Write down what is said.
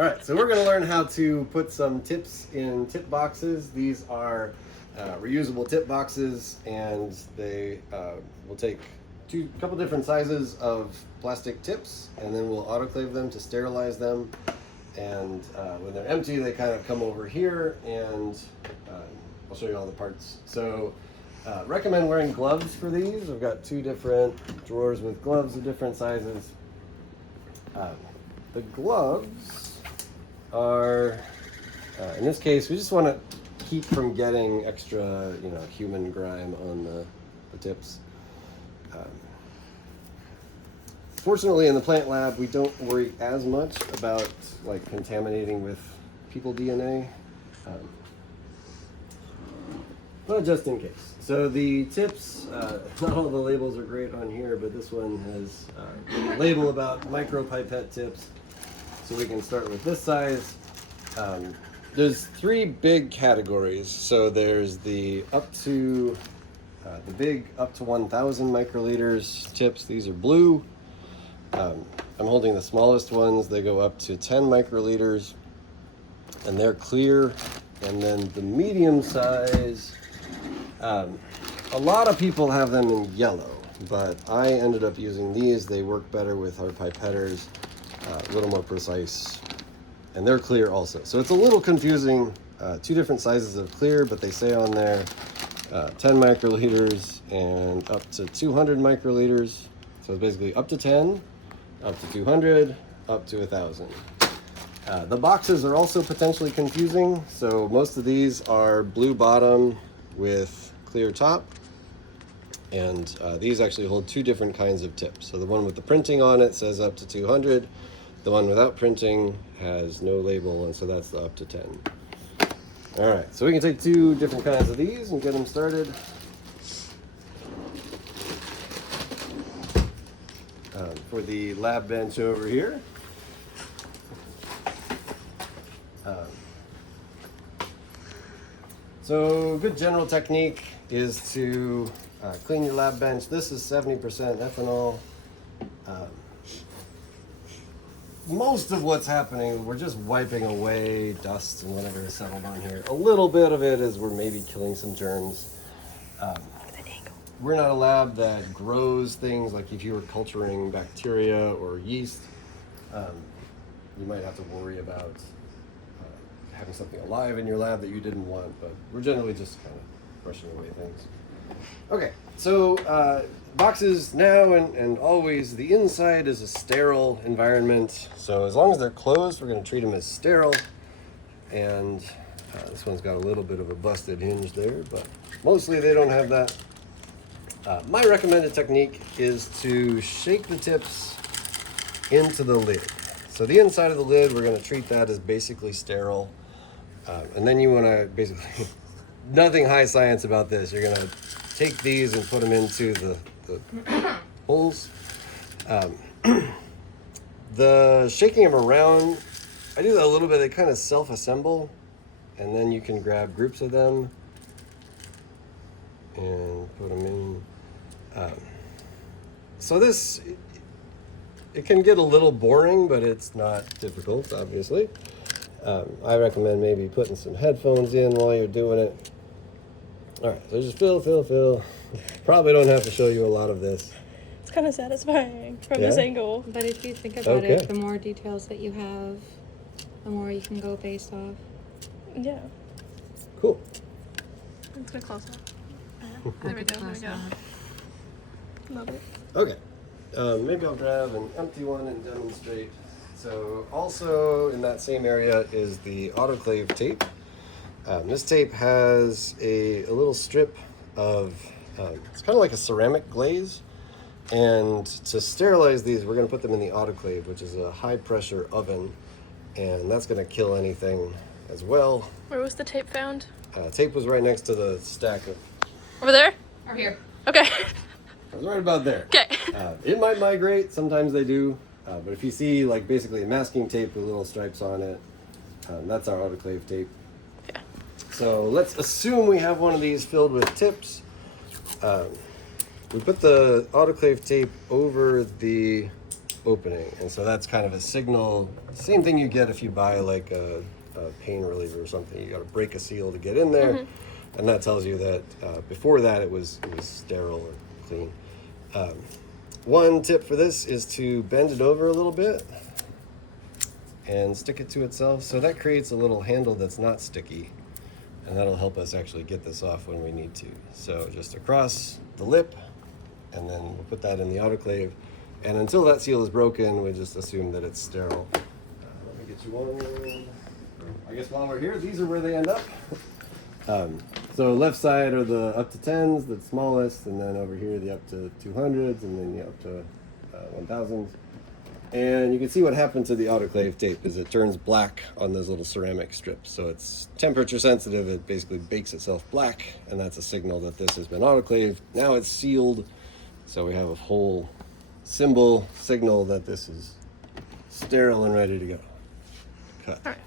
All right, so we're going to learn how to put some tips in tip boxes. These are reusable tip boxes, and they will take a couple different sizes of plastic tips, and then we'll autoclave them to sterilize them. And when they're empty, they kind of come over here, and I'll show you all the parts. So recommend wearing gloves for these. I've got 2 different drawers with gloves of different sizes. The gloves are, in this case, we just want to keep from getting extra, human grime on the tips. Fortunately, in the plant lab, we don't worry as much about like contaminating with people DNA, but just in case. So the tips, not all the labels are great on here, but this one has a label about micro pipette tips. So we can start with this size. There's 3 big categories. So there's the big up to 1,000 microliters tips. These are blue. I'm holding the smallest ones. They go up to 10 microliters, and they're clear. And then the medium size, a lot of people have them in yellow, but I ended up using these. They work better with our pipettors, a little more precise, and they're clear also. So it's a little confusing, 2 different sizes of clear, but they say on there 10 microliters and up to 200 microliters. So it's basically up to 10, up to 200, up to 1,000. The boxes are also potentially confusing. So most of these are blue bottom with clear top. And these actually hold 2 different kinds of tips. So the one with the printing on it says up to 200. The one without printing has no label, and so that's the up to 10. All right, so we can take 2 different kinds of these and get them started. For the lab bench over here. So good general technique is to clean your lab bench. This is 70% ethanol. Most of what's happening, we're just wiping away dust and whatever is settled on here. A little bit of it is we're maybe killing some germs. We're not a lab that grows things. Like if you were culturing bacteria or yeast, you might have to worry about having something alive in your lab that you didn't want, but we're generally just kind of brushing away things. Okay, so boxes now and always, the inside is a sterile environment. So as long as they're closed, we're going to treat them as sterile. And this one's got a little bit of a busted hinge there, but mostly they don't have that. My recommended technique is to shake the tips into the lid. So the inside of the lid, we're going to treat that as basically sterile. And then you want to basically, nothing high science about this. You're going to take these and put them into the holes. The shaking them around, I do that a little bit. They kind of self-assemble, and then you can grab groups of them and put them in. So this, it can get a little boring, but it's not difficult, obviously. I recommend maybe putting some headphones in while you're doing it. All right, so just fill. Probably don't have to show you a lot of this. It's kind of satisfying from this angle. But if you think about it, the more details that you have, the more you can go based off. Yeah. Cool. Let's go close up. There we go. Love it. Okay. Maybe I'll grab an empty one and demonstrate. So also in that same area is the autoclave tape. This tape has a little strip of, it's kind of like a ceramic glaze. And to sterilize these, we're going to put them in the autoclave, which is a high pressure oven. And that's going to kill anything as well. Where was the tape found? Tape was right next to the stack of... Over there? Or here. Okay. It was right about there. Okay. It might migrate. Sometimes they do. But if you see like basically a masking tape with little stripes on it, that's our autoclave tape. Yeah. So let's assume we have one of these filled with tips. We put the autoclave tape over the opening. And so that's kind of a signal, same thing you get if you buy like a pain reliever or something. You got to break a seal to get in there, and that tells you that before that it was sterile or clean. One tip for this is to bend it over a little bit and stick it to itself. So that creates a little handle that's not sticky, and that'll help us actually get this off when we need to. So just across the lip, and then we'll put that in the autoclave. And until that seal is broken, we just assume that it's sterile. Let me get you one. I guess while we're here, these are where they end up. So left side are the up to 10s, the smallest, and then over here the up to 200s, and then the up to 1000s. And you can see what happened to the autoclave tape is it turns black on those little ceramic strips. So it's temperature sensitive, it basically bakes itself black, and that's a signal that this has been autoclaved. Now it's sealed, so we have a whole symbol, signal that this is sterile and ready to go. Cut. All right.